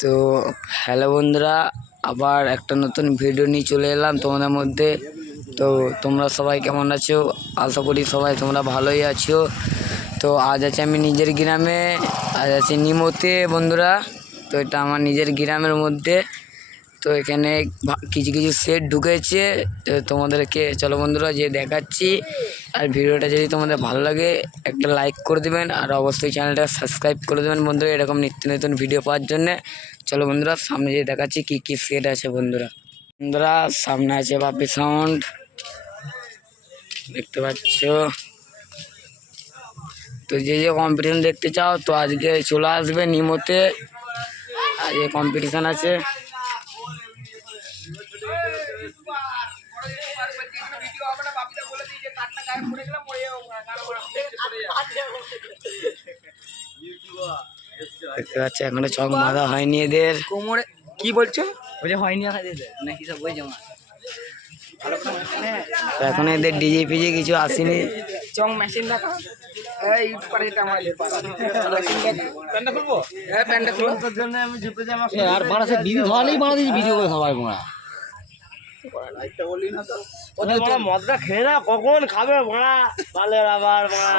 তো হ্যালো বন্ধুরা, আবার একটা নতুন ভিডিও নিয়ে চলে এলাম তোমাদের মধ্যে। তো তোমরা সবাই কেমন আছো? আশা করি সবাই তোমরা ভালোই আছো। তো আজ আছে আমি নিজের গ্রামে, আজ আছে নিমতে বন্ধুরা। তো এটা আমার নিজের গ্রামের মধ্যে। তো এখানে কিছু কিছু সেট ঢুকেছে, তো তোমাদেরকে চলো বন্ধুরা যে দেখাচ্ছি। আর ভিডিওটা যদি তোমাদের ভালো লাগে একটা লাইক করে দেবেন, আর অবশ্যই চ্যানেলটা সাবস্ক্রাইব করে দেবেন বন্ধুরা, এরকম নিত্য নতুন ভিডিও পাওয়ার জন্যে। চলো বন্ধুরা সামনে যে দেখাচ্ছি কি কি সেট আছে বন্ধুরা। সামনে আছে বাপি সাউন্ড, দেখতে পাচ্ছ। তো যে যে কম্পিটিশন দেখতে চাও তো আজকে চলে আসবে নিমতে, আজকে কম্পিটিশন আছে। দেখতে পাচ্ছি এখনো চক বাঁধা হয়নি এদের। কোমরে কি বলছো? বলছে হয়নি নাকি সব বই জমা। এখন এদের ডিজে ফিজে কিছু আসেনি। চং মেশিন দেখা এই ইট পারে এটা আমাদের মেশিন দেখা প্যান্টটা খুলবো। হ্যাঁ প্যান্টটা খুলবো তোর জন্য আমি ঝুপে যে আমার আর বাড়াছে দিদি ধরালেই বাড়া দিয়েছি ভিডিও করে সবাই গোনা লাইটটা বলি না তো ওদের বড় মদটা খেয়ে না কখন খাবে বড়া বালের আবার বড়া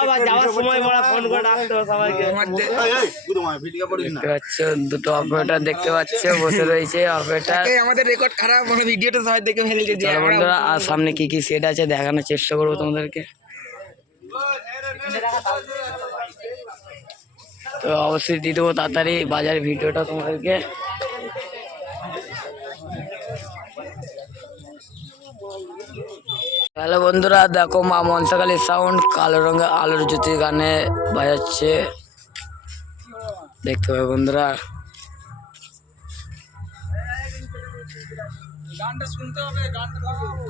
আবার যাওয়ার সময় বড়া ফোন করে ডাকতো সবাইকে। দেখতে পাচ্ছ দুটো অপারেটর দেখতে পাচ্ছ বসে রয়েছে অপারেটর। আমাদের রেকর্ড খারাপ, মানে ভিডিওটা সবাই দেখে ফেলছে যে চলো বন্ধুরা আর সামনে কি কি সেট আছে দেখানোর চেষ্টা করবো তোমাদেরকে। তো অবশ্যই দিয়ে দেবো তাড়াতাড়ি বাজার ভিডিওটা তোমাদেরকে। হ্যালো বন্ধুরা, দেখো মা মনসাকালী সাউন্ড কালো রঙের আলোর জ্যোতি গানে বাজাচ্ছে, দেখতে পাবে বন্ধুরা। গানটা শুনতে হবে, গানটা লাগাবো।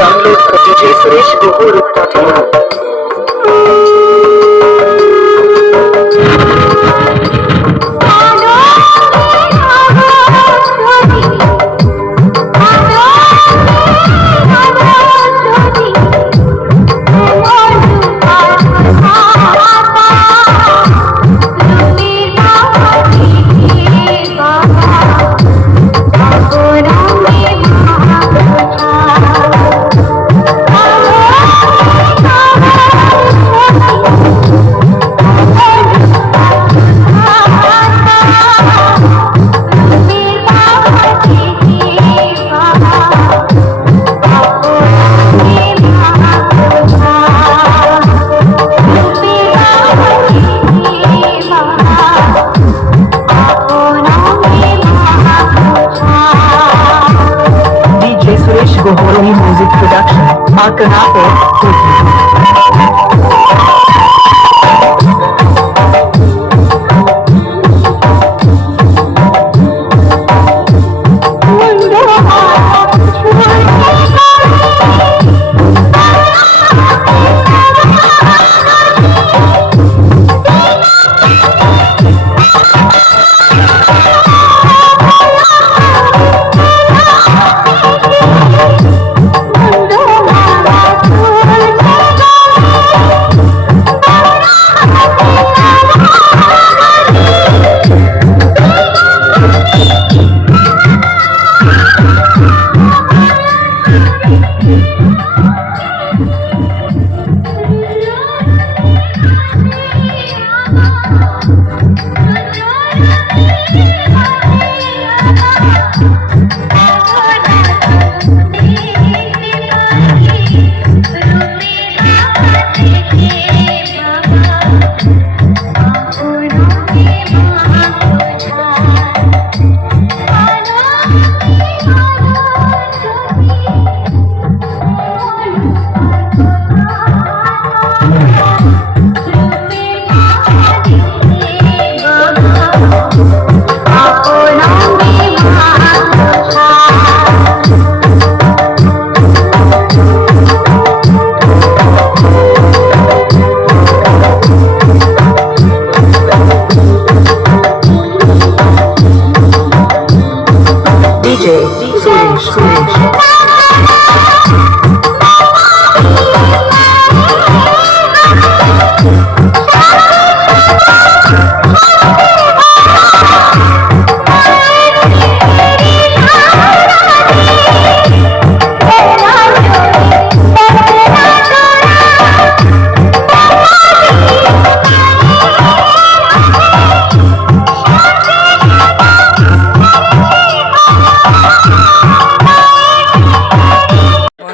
Download for DJ Suresh Guru.com. Gohoroni Music Production, Akarnapur,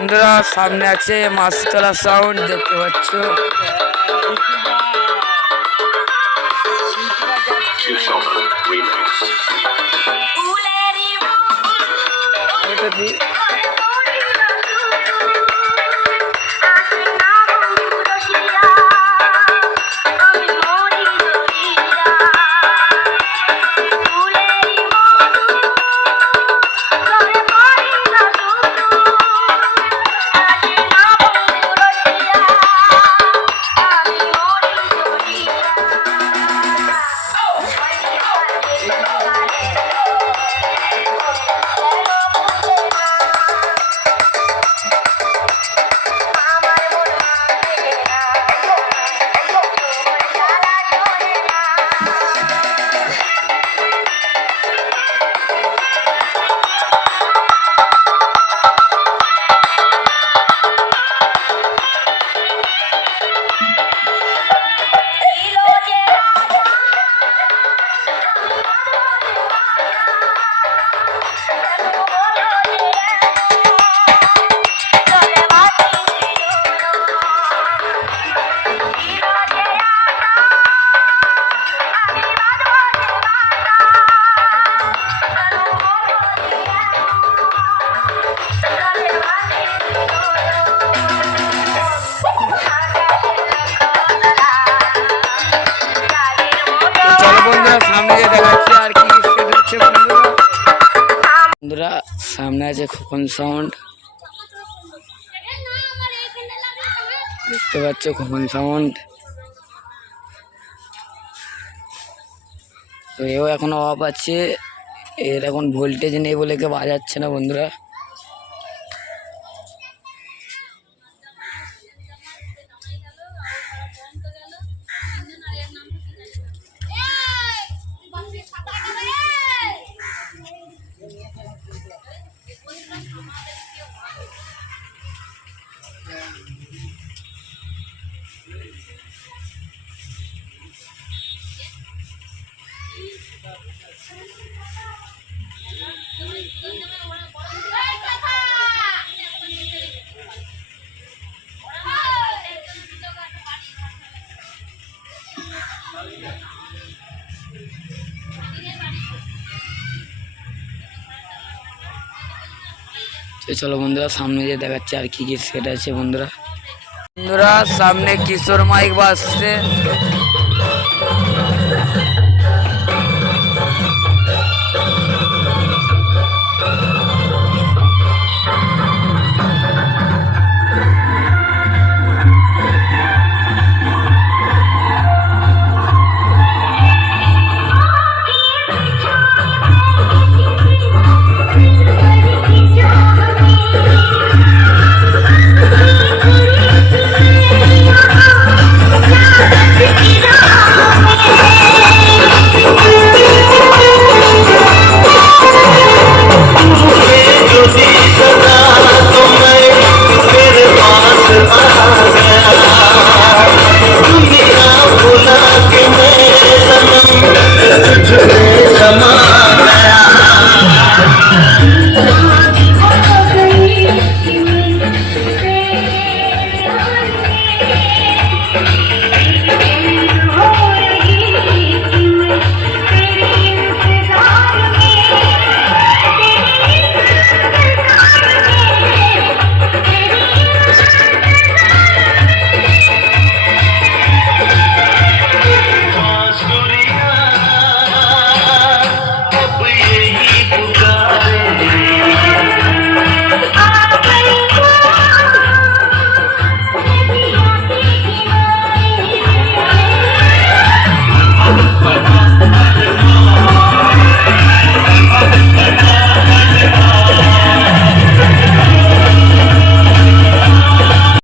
বন্ধুরা সামনে আছে মাছতলা সাউন্ড দেখতে পাচ্ছ। এটা দি চলো বন্ধুরা সামনে যে দেখাচ্ছি আর কি সেটা হচ্ছে বন্ধুরা সামনে আছে খোকন সাউন্ড দেখতে পাচ্ছ খোকন সাউন্ড। তো এও এখনো অফ আছে, এর এখন ভোল্টেজ নেই বলে কেউ বাজাচ্ছে না বন্ধুরা। তো চলো বন্ধুরা সামনে যে দেখাচ্ছে আর কি কি সেটা আছে বন্ধুরা। বন্ধুরা সামনে কিশোর মাইক বাজছে।